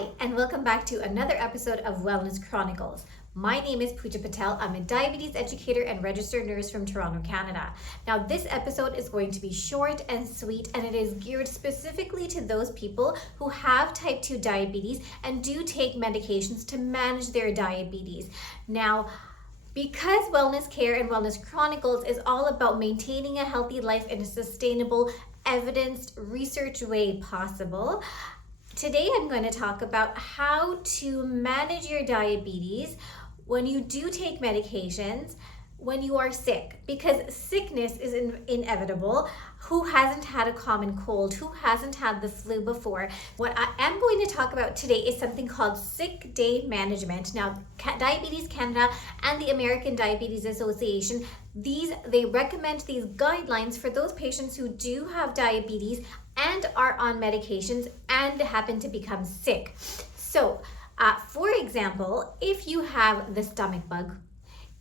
Hi, and welcome back to another episode of Wellness Chronicles. My name is Pooja Patel. I'm a diabetes educator and registered nurse from Toronto, Canada. Now, this episode is going to be short and sweet, and it is geared specifically to those people who have type 2 diabetes and do take medications to manage their diabetes. Now, because Wellness Care and Wellness Chronicles is all about maintaining a healthy life in a sustainable, evidenced, research way possible, today I'm going to talk about how to manage your diabetes when you do take medications when you are sick, because sickness is inevitable. Who hasn't had a common cold? Who hasn't had the flu before? What I am going to talk about today is something called sick day management. Now, Diabetes Canada and the American Diabetes Association, they recommend these guidelines for those patients who do have diabetes and are on medications and happen to become sick. So, for example, if you have the stomach bug,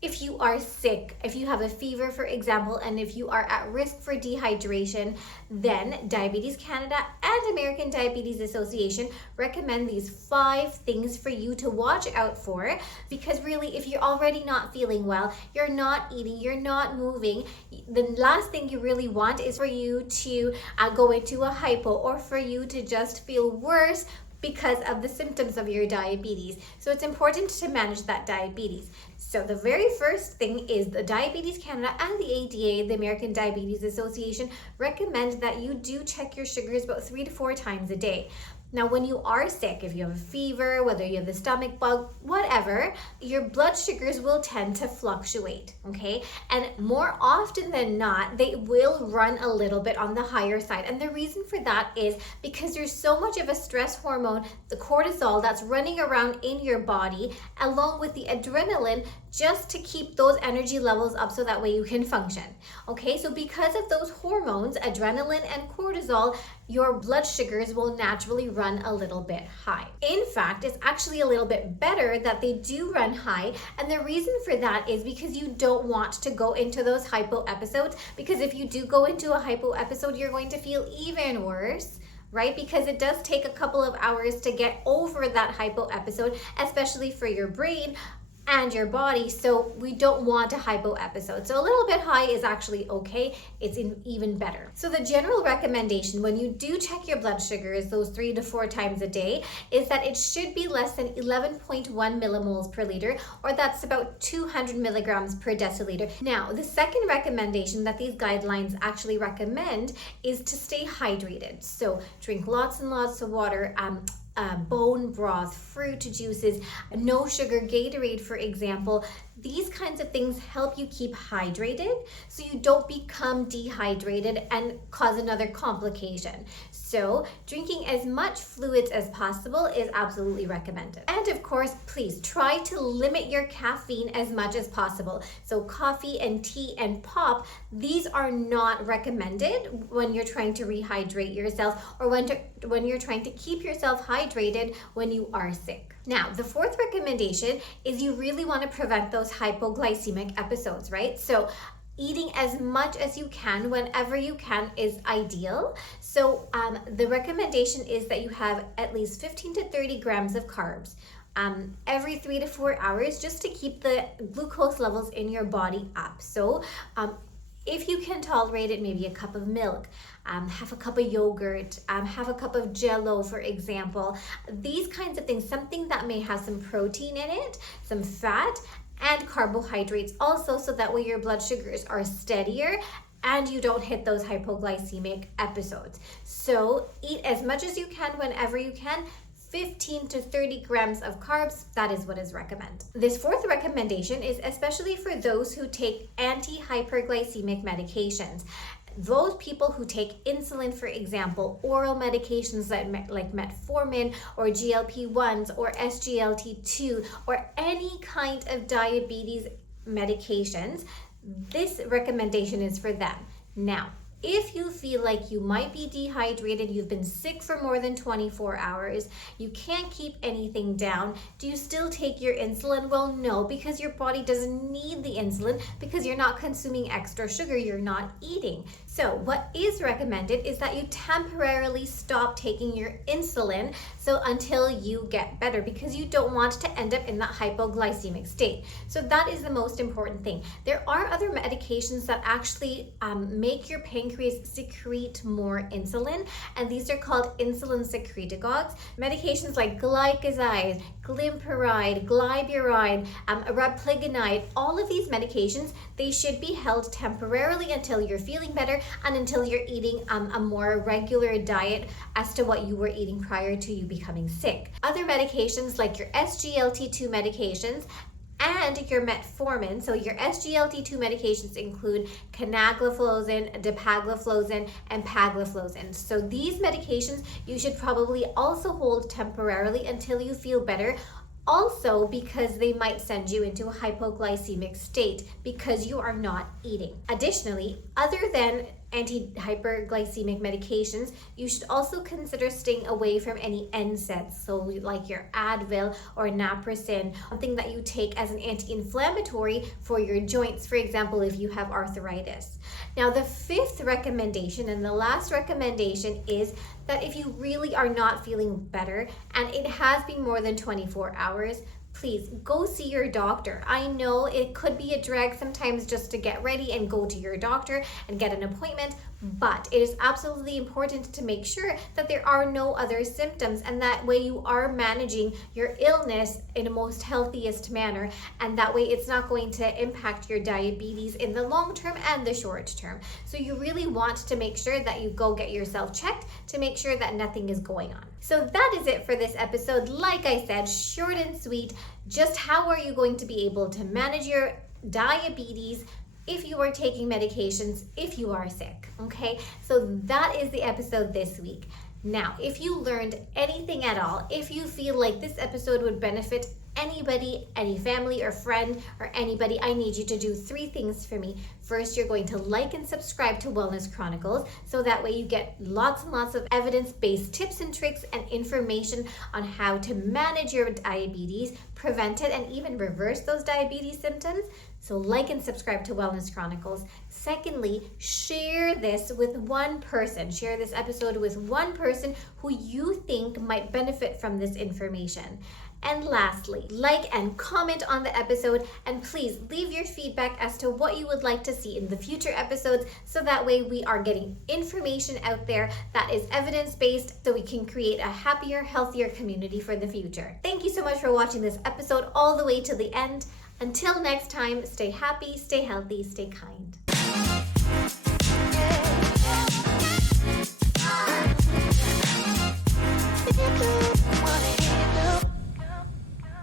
if you are sick, if you have a fever, for example, and if you are at risk for dehydration, then Diabetes Canada and American Diabetes Association recommend these 5 things for you to watch out for, because really, if you're already not feeling well, you're not eating, you're not moving, the last thing you really want is for you to go into a hypo or for you to just feel worse because of the symptoms of your diabetes. So it's important to manage that diabetes. So the very first thing is the Diabetes Canada and the ADA, the American Diabetes Association, recommend that you do check your sugars about 3 to 4 times a day. Now, when you are sick, if you have a fever, whether you have the stomach bug, whatever, your blood sugars will tend to fluctuate, okay? And more often than not, they will run a little bit on the higher side. And the reason for that is because there's so much of a stress hormone, the cortisol, that's running around in your body, along with the adrenaline, just to keep those energy levels up so that way you can function, okay? So because of those hormones, adrenaline and cortisol, your blood sugars will naturally run a little bit high. In fact, it's actually a little bit better that they do run high, and the reason for that is because you don't want to go into those hypo episodes, because if you do go into a hypo episode, you're going to feel even worse, right? Because it does take a couple of hours to get over that hypo episode, especially for your brain and your body, so we don't want a hypo episode. So a little bit high is actually okay, it's even better. So the general recommendation when you do check your blood sugars those 3 to 4 times a day is that it should be less than 11.1 millimoles per liter, or that's about 200 milligrams per deciliter. Now, the second recommendation that these guidelines actually recommend is to stay hydrated. So drink lots and lots of water, bone broth, fruit juices, no sugar Gatorade, for example. These kinds of things help you keep hydrated so you don't become dehydrated and cause another complication. So drinking as much fluids as possible is absolutely recommended. And of course, please try to limit your caffeine as much as possible. So coffee and tea and pop, these are not recommended when you're trying to rehydrate yourself or when you're trying to keep yourself hydrated when you are sick. Now, the fourth recommendation is you really want to prevent those hypoglycemic episodes, right? So eating as much as you can whenever you can is ideal. So the recommendation is that you have at least 15 to 30 grams of carbs every 3 to 4 hours, just to keep the glucose levels in your body up. So if you can tolerate it, maybe a cup of milk, half a cup of yogurt, half a cup of Jell-O, for example. These kinds of things, something that may have some protein in it, some fat, and carbohydrates also, so that way your blood sugars are steadier and you don't hit those hypoglycemic episodes. So eat as much as you can whenever you can. 15 to 30 grams of carbs, that is what is recommended. This fourth recommendation is especially for those who take anti-hyperglycemic medications. Those people who take insulin, for example, oral medications like metformin or GLP-1s or SGLT2 or any kind of diabetes medications, this recommendation is for them. Now, if you feel like you might be dehydrated, you've been sick for more than 24 hours, you can't keep anything down, do you still take your insulin? Well, no, because your body doesn't need the insulin because you're not consuming extra sugar, you're not eating. So what is recommended is that you temporarily stop taking your insulin until you get better, because you don't want to end up in that hypoglycemic state. So that is the most important thing. There are other medications that actually make your pancreas secrete more insulin, and these are called insulin secretagogues. Medications like glycoside, glimepiride, glyburide, replicgonide, all of these medications, they should be held temporarily until you're feeling better and until you're eating a more regular diet as to what you were eating prior to you becoming sick. Other medications like your SGLT2 medications and your metformin. So your SGLT2 medications include canagliflozin, dapagliflozin, and pagliflozin. So these medications you should probably also hold temporarily until you feel better. Also, because they might send you into a hypoglycemic state because you are not eating. Additionally, other than anti-hyperglycemic medications, you should also consider staying away from any NSAIDs, so like your Advil or naproxen, something that you take as an anti-inflammatory for your joints, for example, if you have arthritis. Now, the fifth recommendation and the last recommendation is that if you really are not feeling better and it has been more than 24 hours, please go see your doctor. I know it could be a drag sometimes just to get ready and go to your doctor and get an appointment, but it is absolutely important to make sure that there are no other symptoms, and that way you are managing your illness in a most healthiest manner, and that way it's not going to impact your diabetes in the long term and the short term. So you really want to make sure that you go get yourself checked to make sure that nothing is going on. So that is it for this episode. Like I said, short and sweet. Just how are you going to be able to manage your diabetes if you are taking medications, if you are sick, okay? So that is the episode this week. Now, if you learned anything at all, if you feel like this episode would benefit anybody, any family or friend or anybody, I need you to do 3 things for me. First, you're going to like and subscribe to Wellness Chronicles, so that way you get lots and lots of evidence-based tips and tricks and information on how to manage your diabetes, prevent it, and even reverse those diabetes symptoms. So like and subscribe to Wellness Chronicles. Secondly, share this with one person. Share this episode with one person who you think might benefit from this information. And lastly, like and comment on the episode, and please leave your feedback as to what you would like to see in the future episodes, so that way we are getting information out there that is evidence-based, so we can create a happier, healthier community for the future. Thank you so much for watching this episode all the way to the end. Until next time, stay happy, stay healthy, stay kind.